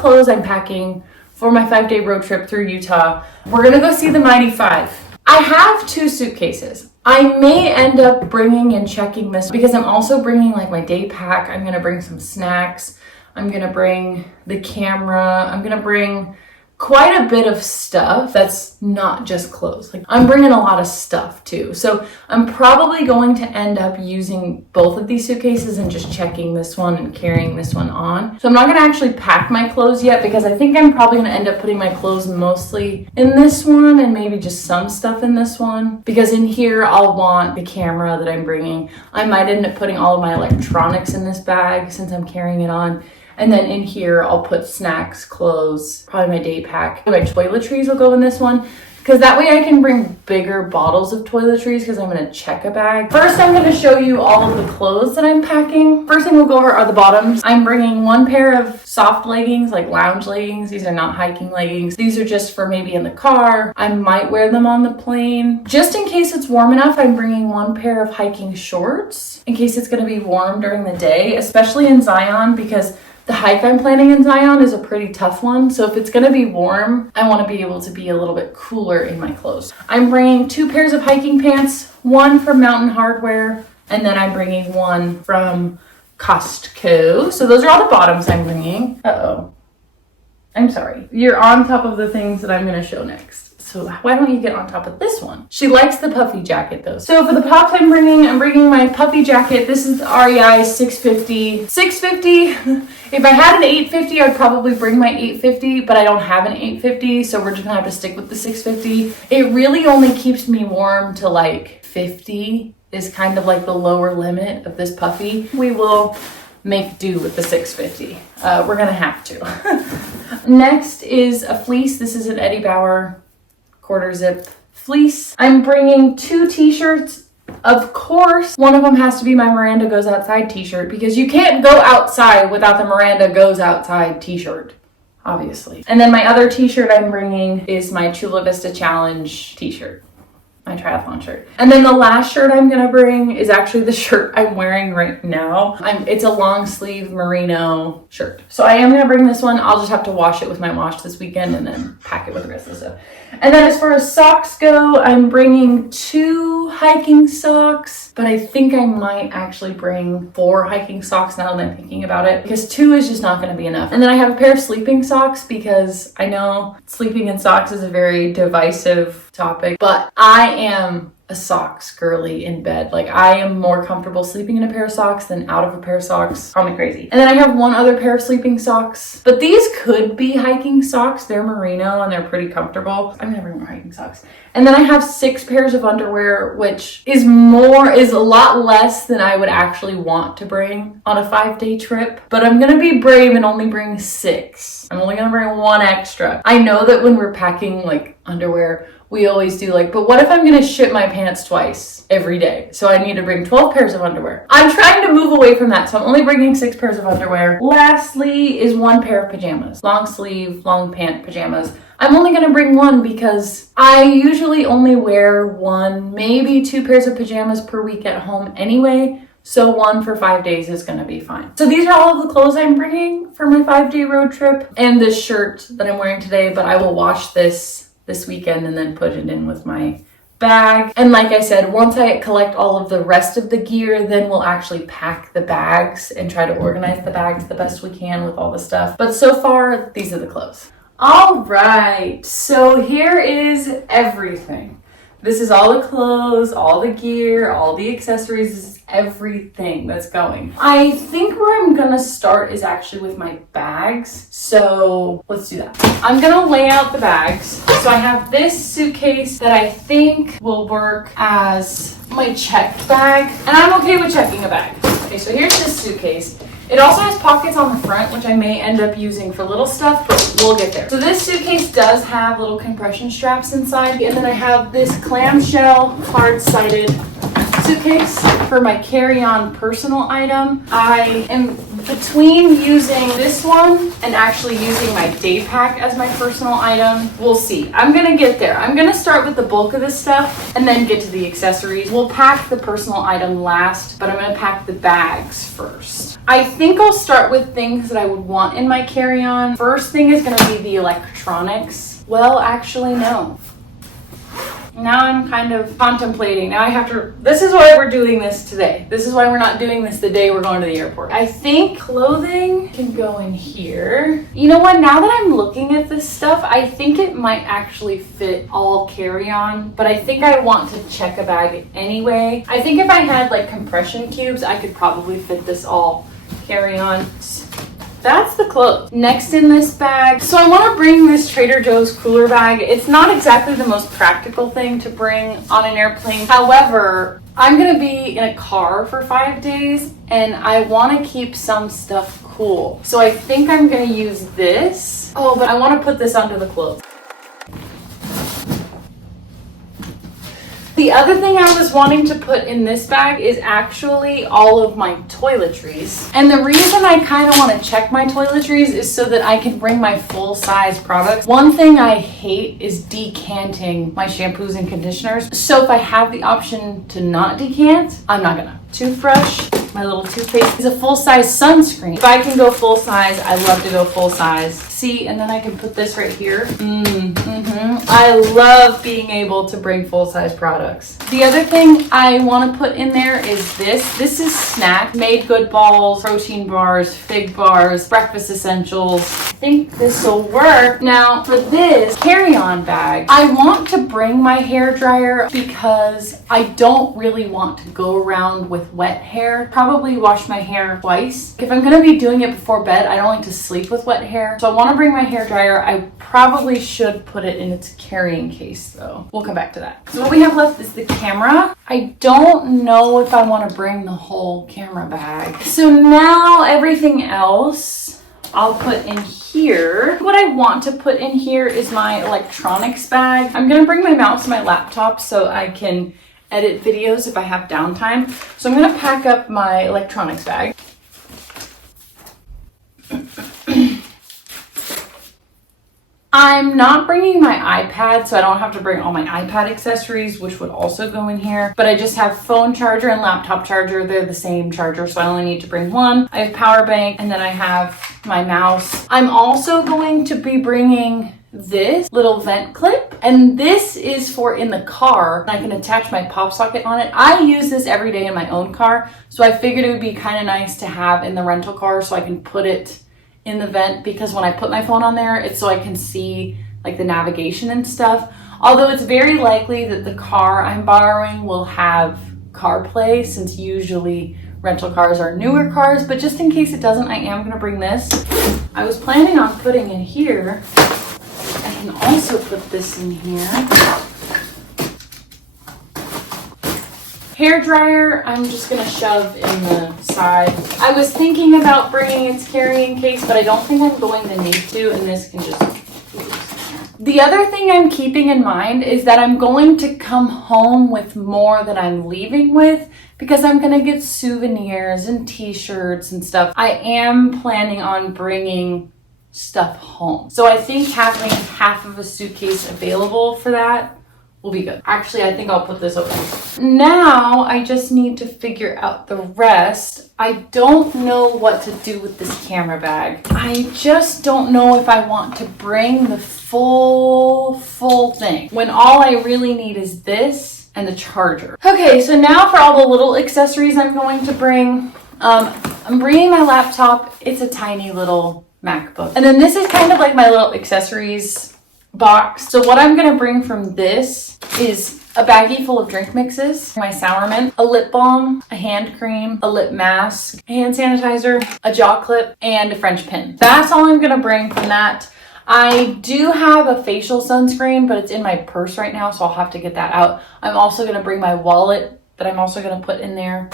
clothes I'm packing for my 5-day road trip through Utah. We're gonna go see the Mighty Five. I have 2 suitcases. I may end up bringing and checking this because I'm also bringing like my day pack. I'm gonna bring some snacks. I'm gonna bring the camera. I'm gonna bring quite a bit of stuff that's not just clothes. Like I'm bringing a lot of stuff too. So I'm probably going to end up using both of these suitcases and just checking this one and carrying this one on. So I'm not gonna actually pack my clothes yet because I think I'm probably gonna end up putting my clothes mostly in this one and maybe just some stuff in this one. Because in here, I'll want the camera that I'm bringing. I might end up putting all of my electronics in this bag since I'm carrying it on. And then in here, I'll put snacks, clothes, probably my day pack. My toiletries will go in this one because that way I can bring bigger bottles of toiletries because I'm gonna check a bag. First, I'm gonna show you all of the clothes that I'm packing. First thing we'll go over are the bottoms. I'm bringing 1 pair of soft leggings, like lounge leggings. These are not hiking leggings. These are just for maybe in the car. I might wear them on the plane. Just in case it's warm enough, I'm bringing 1 pair of hiking shorts in case it's gonna be warm during the day, especially in Zion because the hike I'm planning in Zion is a pretty tough one, so if it's gonna be warm, I wanna be able to be a little bit cooler in my clothes. I'm bringing 2 pairs of hiking pants, 1 from Mountain Hardwear, and then I'm bringing 1 from Costco. So those are all the bottoms I'm bringing. Uh-oh. I'm sorry. You're on top of the things that I'm gonna show next. So why don't you get on top of this one? She likes the puffy jacket though. So for the pops I'm bringing my puffy jacket. This is the REI 650. 650. If I had an 850, I'd probably bring my 850, but I don't have an 850, so we're just gonna have to stick with the 650. It really only keeps me warm to like 50 is kind of like the lower limit of this puffy. We will make do with the 650. We're gonna have to. Next is a fleece. This is an Eddie Bauer quarter zip fleece. I'm bringing 2 t-shirts. Of course, one of them has to be my Miranda Goes Outside t-shirt because you can't go outside without the Miranda Goes Outside t-shirt, obviously. And then my other t-shirt I'm bringing is my Chula Vista Challenge t-shirt, my triathlon shirt. And then the last shirt I'm gonna bring is actually the shirt I'm wearing right now. It's a long sleeve merino shirt. So I am gonna bring this one. I'll just have to wash it with my wash this weekend and then pack it with the rest of the stuff. And then as far as socks go, I'm bringing 2 hiking socks, but I think I might actually bring 4 hiking socks now that I'm thinking about it because 2 is just not gonna be enough. And then I have a pair of sleeping socks because I know sleeping in socks is a very divisive topic, but I am a socks girly in bed. Like I am more comfortable sleeping in a pair of socks than out of a pair of socks. Call me crazy. And then I have 1 other pair of sleeping socks, but these could be hiking socks. They're merino and they're pretty comfortable. I'm gonna bring more hiking socks. And then I have 6 pairs of underwear, which is a lot less than I would actually want to bring on a 5-day trip. But I'm gonna be brave and only bring 6. I'm only gonna bring 1 extra. I know that when we're packing like underwear, we always do like, but what if I'm gonna shit my pants twice every day? So I need to bring 12 pairs of underwear. I'm trying to move away from that, so I'm only bringing 6 pairs of underwear. Lastly is 1 pair of pajamas. Long sleeve, long pant pajamas. I'm only gonna bring 1 because I usually only wear 1, maybe 2 pairs of pajamas per week at home anyway. So 1 for 5 days is gonna be fine. So these are all of the clothes I'm bringing for my 5-day road trip and this shirt that I'm wearing today, but I will wash this weekend and then put it in with my bag. And like I said, once I collect all of the rest of the gear, then we'll actually pack the bags and try to organize the bags the best we can with all the stuff. But so far, these are the clothes. All right, so here is everything. This is all the clothes, all the gear, all the accessories. This is everything that's going. I think where I'm gonna start is actually with my bags. So let's do that. I'm gonna lay out the bags. So I have this suitcase that I think will work as my checked bag. And I'm okay with checking a bag. Okay, so here's this suitcase. It also has pockets on the front, which I may end up using for little stuff, but we'll get there. So this suitcase does have little compression straps inside, and then I have this clamshell, hard-sided suitcase for my carry-on personal item. I am between using this one and actually using my day pack as my personal item. We'll see. I'm gonna get there. I'm gonna start with the bulk of this stuff and then get to the accessories. We'll pack the personal item last, but I'm gonna pack the bags first. I think I'll start with things that I would want in my carry-on. First thing is gonna be the electronics. Well, actually, no. Now I'm kind of contemplating. Now I have to, this is why we're doing this today. This is why we're not doing this the day we're going to the airport. I think clothing can go in here. You know what, now that I'm looking at this stuff, I think it might actually fit all carry-on, but I think I want to check a bag anyway. I think if I had like compression cubes, I could probably fit this all carry-on. That's the clothes. Next in this bag, so I want to bring this Trader Joe's cooler bag. It's not exactly the most practical thing to bring on an airplane. However, I'm going to be in a car for 5 days and I want to keep some stuff cool. So I think I'm going to use this. Oh, but I want to put this under the clothes. The other thing I was wanting to put in this bag is actually all of my toiletries. And the reason I kind of want to check my toiletries is so that I can bring my full-size products. One thing I hate is decanting my shampoos and conditioners. So if I have the option to not decant, I'm not gonna. Toothbrush, my little toothpaste is a full-size sunscreen. If I can go full-size, I love to go full-size. See, and then I can put this right here. I love being able to bring full-size products. The other thing I want to put in there is this. This is snack, Made Good balls, protein bars, fig bars, breakfast essentials. I think this will work. Now for this carry-on bag, I want to bring my hair dryer because I don't really want to go around with wet hair. Probably wash my hair twice. If I'm going to be doing it before bed, I don't like to sleep with wet hair. So I want to bring my hair dryer. I probably should put it in its carrying case though. We'll come back to that. So what we have left is the camera. I don't know if I want to bring the whole camera bag. So now everything else I'll put in here. What I want to put in here is my electronics bag. I'm going to bring my mouse and my laptop so I can edit videos if I have downtime. So I'm going to pack up my electronics bag. I'm not bringing my iPad, so I don't have to bring all my iPad accessories, which would also go in here. But I just have phone charger and laptop charger. They're the same charger, so I only need to bring one. I have power bank, and then I have my mouse. I'm also going to be bringing this little vent clip, and this is for in the car. I can attach my pop socket on it. I use this every day in my own car, so I figured it would be kind of nice to have in the rental car so I can put it in the vent, because when I put my phone on there, it's so I can see like the navigation and stuff. Although it's very likely that the car I'm borrowing will have CarPlay, since usually rental cars are newer cars, but just in case it doesn't, I am gonna bring this. I was planning on putting it here. I can also put this in here. Hair dryer, I'm just gonna shove in the side. I was thinking about bringing its carrying case, but I don't think I'm going to need to, and this can just move. The other thing I'm keeping in mind is that I'm going to come home with more than I'm leaving with, because I'm gonna get souvenirs and t-shirts and stuff. I am planning on bringing stuff home. So I think having half of a suitcase available for that will be good. Actually, I think I'll put this over here. Now, I just need to figure out the rest. I don't know what to do with this camera bag. I just don't know if I want to bring the full thing, when all I really need is this and the charger. Okay, so now for all the little accessories I'm going to bring. I'm bringing my laptop. It's a tiny little MacBook. And then this is kind of like my little accessories box. So what I'm gonna bring from this is a baggie full of drink mixes, my sour mint, a lip balm, a hand cream, a lip mask, a hand sanitizer, a jaw clip, and a French pin. That's all I'm gonna bring from that. I do have a facial sunscreen, but it's in my purse right now, so I'll have to get that out. I'm also gonna bring my wallet that I'm also gonna put in there.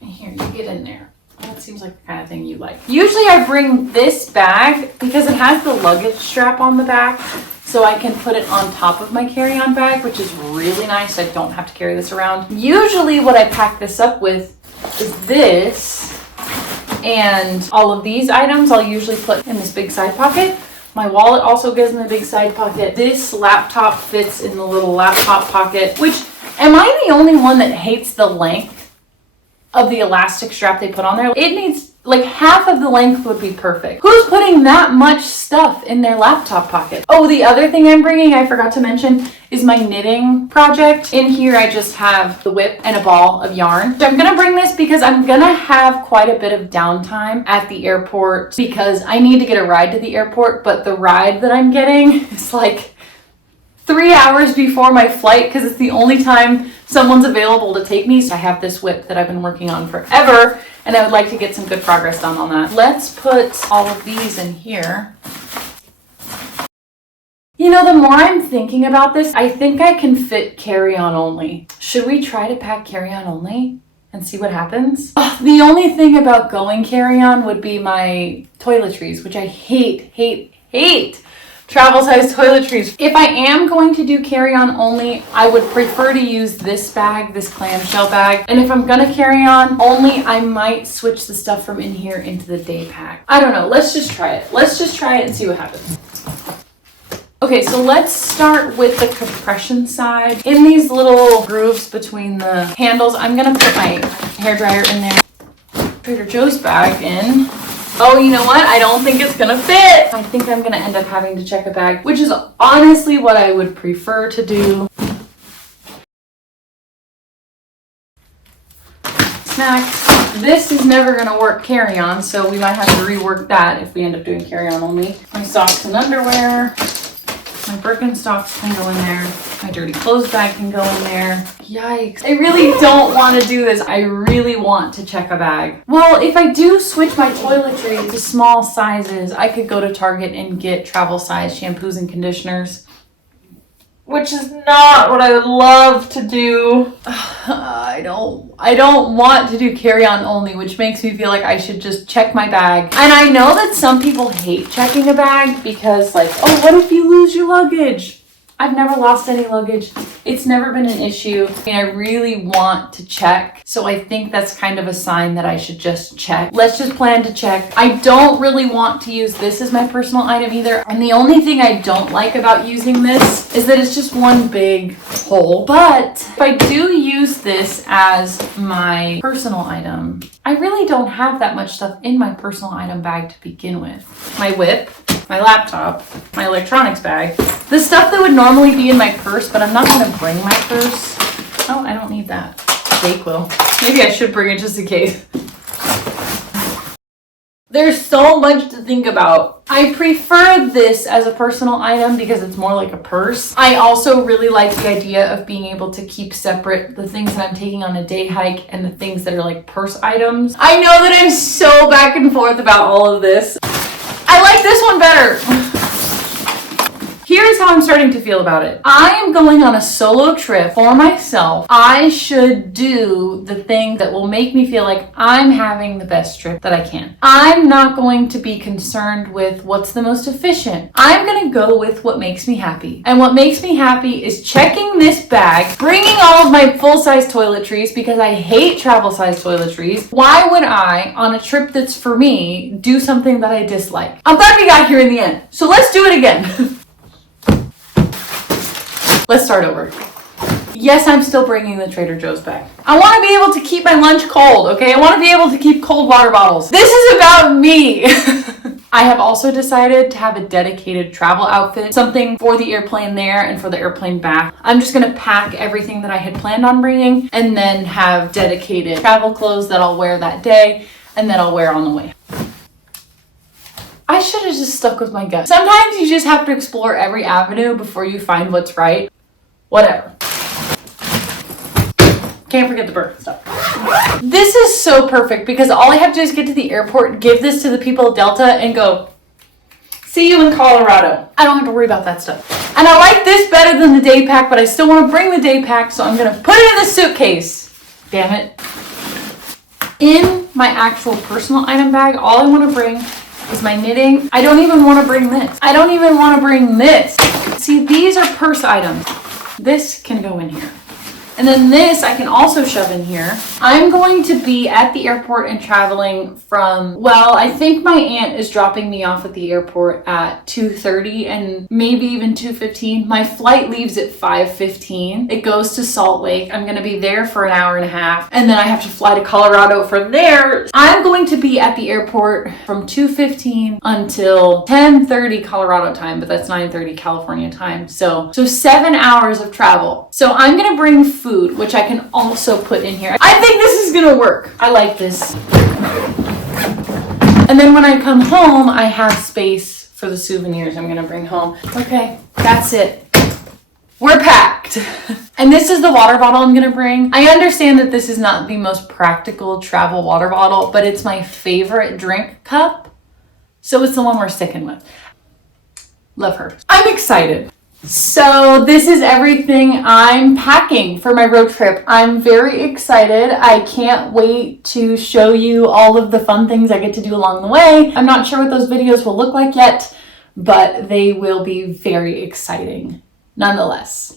Here, you get in there. That seems like the kind of thing you like. Usually I bring this bag because it has the luggage strap on the back, so I can put it on top of my carry-on bag, which is really nice. I don't have to carry this around. Usually what I pack this up with is this, and all of these items I'll usually put in this big side pocket. My wallet also goes in the big side pocket. This laptop fits in the little laptop pocket, which, am I the only one that hates the length of the elastic strap they put on there? It needs, like, half of the length would be perfect. Who's putting that much stuff in their laptop pocket? Oh, the other thing I'm bringing, I forgot to mention, is my knitting project. In here, I just have the whip and a ball of yarn. So I'm gonna bring this because I'm gonna have quite a bit of downtime at the airport because I need to get a ride to the airport, but the ride that I'm getting is like 3 hours before my flight because it's the only time someone's available to take me. So I have this whip that I've been working on forever, and I would like to get some good progress done on that. Let's put all of these in here. You know, the more I'm thinking about this, I think I can fit carry-on only. Should we try to pack carry-on only and see what happens? Ugh, the only thing about going carry-on would be my toiletries, which I hate travel size toiletries. If I am going to do carry-on only, I would prefer to use this bag, this clamshell bag. And if I'm gonna carry on only, I might switch the stuff from in here into the day pack. I don't know, let's just try it. Let's just try it and see what happens. Okay, so let's start with the compression side. In these little grooves between the handles, I'm gonna put my hairdryer in there. Trader Joe's bag in. Oh, you know what? I don't think it's gonna fit. I think I'm gonna end up having to check a bag, which is honestly what I would prefer to do. Snacks. This is never gonna work carry-on, so we might have to rework that if we end up doing carry-on only. My socks and underwear. My Birkenstocks can go in there. My dirty clothes bag can go in there. Yikes. I really don't want to do this. I really want to check a bag. Well, if I do switch my toiletries to small sizes, I could go to Target and get travel size shampoos and conditioners, which is not what I would love to do. I don't want to do carry-on only, which makes me feel like I should just check my bag. And I know that some people hate checking a bag because, like, oh, what if you lose your luggage? I've never lost any luggage. It's never been an issue. I mean, I really want to check. So I think that's kind of a sign that I should just check. Let's just plan to check. I don't really want to use this as my personal item either. And the only thing I don't like about using this is that it's just one big hole. But if I do use this as my personal item, I really don't have that much stuff in my personal item bag to begin with. My whip, my laptop, my electronics bag, the stuff that would normally be in my purse, but I'm not going to bring my purse. Oh, I don't need that. Jake will. Maybe I should bring it just in case. There's so much to think about. I prefer this as a personal item because it's more like a purse. I also really like the idea of being able to keep separate the things that I'm taking on a day hike and the things that are like purse items. I know that I'm so back and forth about all of this. I like this one better. Here's how I'm starting to feel about it. I am going on a solo trip for myself. I should do the thing that will make me feel like I'm having the best trip that I can. I'm not going to be concerned with what's the most efficient. I'm going to go with what makes me happy. And what makes me happy is checking this bag, bringing all of my full-size toiletries because I hate travel-size toiletries. Why would I, on a trip that's for me, do something that I dislike? I'm glad we got here in the end. So let's do it again. Let's start over. Yes, I'm still bringing the Trader Joe's bag. I want to be able to keep my lunch cold, okay? I want to be able to keep cold water bottles. This is about me. I have also decided to have a dedicated travel outfit, something for the airplane there and for the airplane back. I'm just going to pack everything that I had planned on bringing and then have dedicated travel clothes that I'll wear that day and that I'll wear on the way. I should have just stuck with my gut. Sometimes you just have to explore every avenue before you find what's right. Whatever. Can't forget the birth stuff. This is so perfect because all I have to do is get to the airport, give this to the people of Delta, and go, see you in Colorado. I don't have to worry about that stuff. And I like this better than the day pack, but I still want to bring the day pack, so I'm going to put it in the suitcase. Damn it. In my actual personal item bag, all I want to bring is my knitting. I don't even want to bring this. I don't even want to bring this. See, these are purse items. This can go in here. And then this I can also shove in here. I'm going to be at the airport and traveling from, well, I think my aunt is dropping me off at the airport at 2:30 and maybe even 2:15. My flight leaves at 5:15. It goes to Salt Lake. I'm going to be there for an hour and a half. And then I have to fly to Colorado from there. I'm going to be at the airport from 2:15 until 10:30 Colorado time, but that's 9:30 California time. So 7 hours of travel. So I'm going to bring food, which I can also put in here. I think this is gonna work. I like this. And then when I come home, I have space for the souvenirs I'm gonna bring home. Okay, that's it. We're packed. And this is the water bottle I'm gonna bring. I understand that this is not the most practical travel water bottle, but it's my favorite drink cup. So it's the one we're sticking with. Love her. I'm excited. So this is everything I'm packing for my road trip. I'm very excited. I can't wait to show you all of the fun things I get to do along the way. I'm not sure what those videos will look like yet, but they will be very exciting nonetheless.